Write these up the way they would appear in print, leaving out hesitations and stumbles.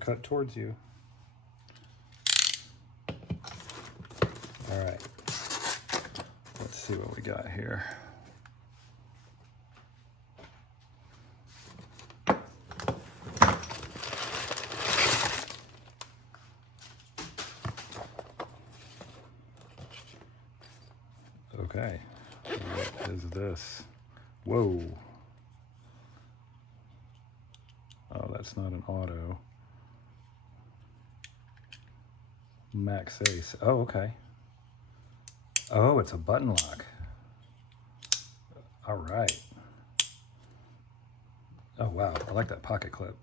cut towards you. All right. Let's see what we got here. Okay, what is this? Whoa. Oh, that's not an auto. Maxace. Oh, okay. Oh, it's a button lock. All right. Oh, wow. I like that pocket clip.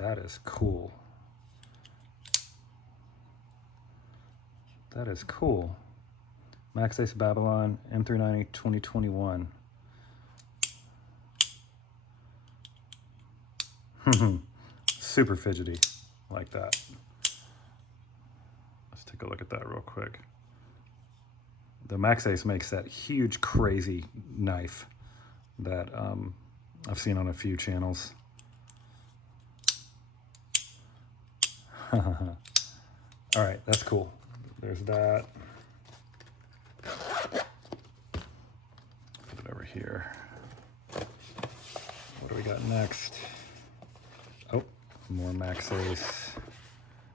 That is cool. That is cool. Maxace Babylon M390 2021. Super fidgety, like that. Let's take a look at that real quick. The Maxace makes that huge, crazy knife that I've seen on a few channels. All right, that's cool. There's that. Put it over here. What do we got next? Oh, more Maxace.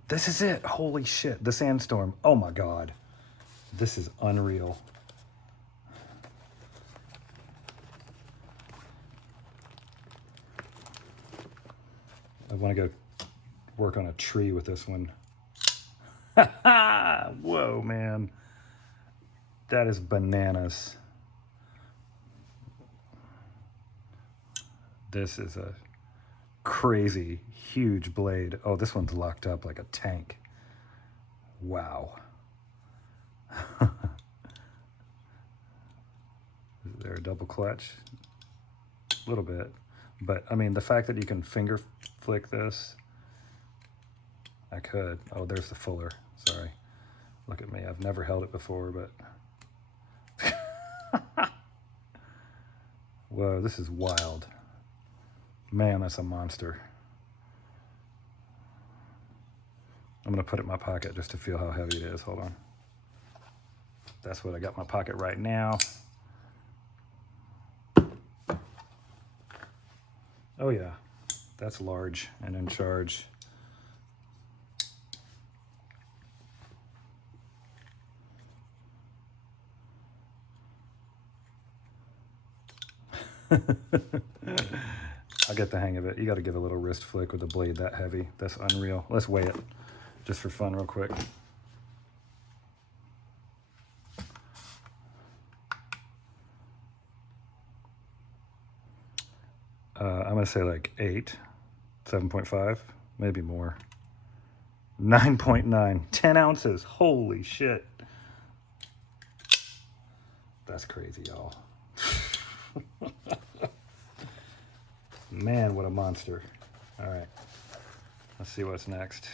This is it. Holy shit. The Sandstorm. Oh my God. This is unreal. I want to go work on a tree with this one. Whoa, man. That is bananas. This is a crazy, huge blade. Oh, this one's locked up like a tank. Wow. Is there a double clutch? A little bit. But, I mean, the fact that you can finger flick this, I could. Oh, there's the fuller. Sorry. Look at me. I've never held it before, but... Whoa, this is wild. Man, that's a monster. I'm going to put it in my pocket just to feel how heavy it is. Hold on. That's what I got in my pocket right now. Oh yeah, that's large and in charge. I get the hang of it. You got to give a little wrist flick with a blade that heavy. That's unreal. Let's weigh it just for fun real quick. I'm going to say like 8, 7.5, maybe more. 9.9, 10 ounces. Holy shit. That's crazy, y'all. Man, what a monster. All right, let's see what's next.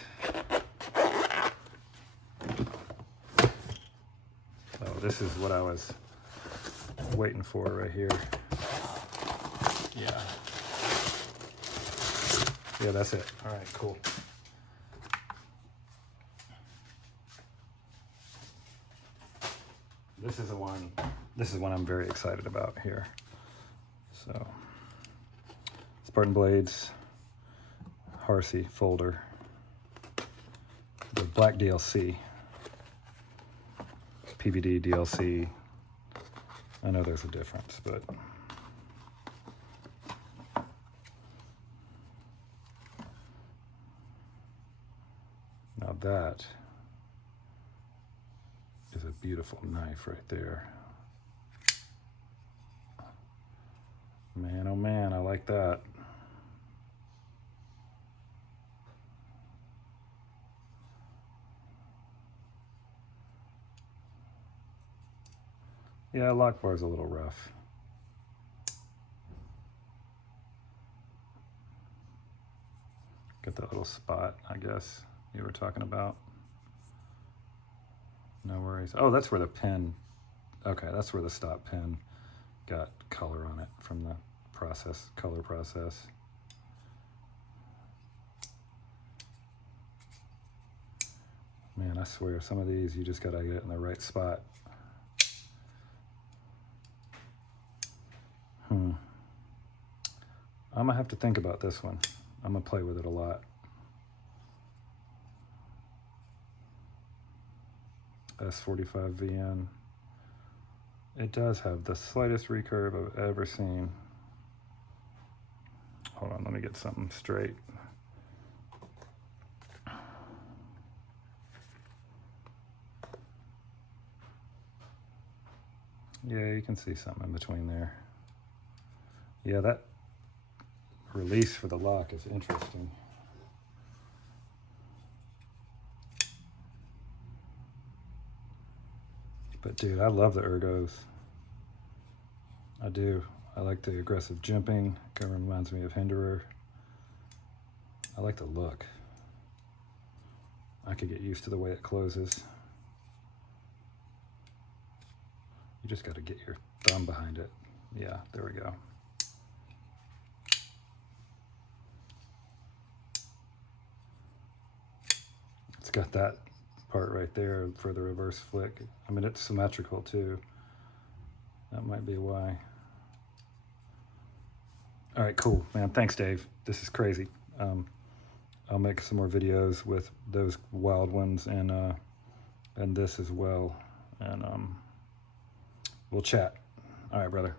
Oh, this is what I was waiting for right here. Yeah. Yeah, that's it. All right, cool. This is one I'm very excited about here. So, Spartan Blades, Harsey folder, the black DLC, PVD DLC. I know there's a difference, but now that is a beautiful knife right there. Man, oh man, I like that. Yeah, lock bar's a little rough. Got that little spot, I guess, you were talking about. No worries. Oh, that's where the pin, okay, that's where the stop pin got color on it from the color process. Man, I swear, some of these you just gotta get in the right spot. I'm gonna have to think about this one. I'm gonna play with it a lot. S45VN. It does have the slightest recurve I've ever seen. Hold on, let me get something straight. Yeah, you can see something in between there. Yeah, that release for the lock is interesting. But dude, I love the ergos. I do. I like the aggressive jimping. Kind of reminds me of Hinderer. I like the look. I could get used to the way it closes. You just got to get your thumb behind it. Yeah, there we go. It's got that part right there for the reverse flick. I mean, it's symmetrical too. That might be why. All right, cool, man. Thanks, Dave. This is crazy. I'll make some more videos with those wild ones and this as well. And we'll chat. All right, brother.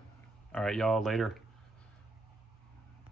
All right, y'all, later.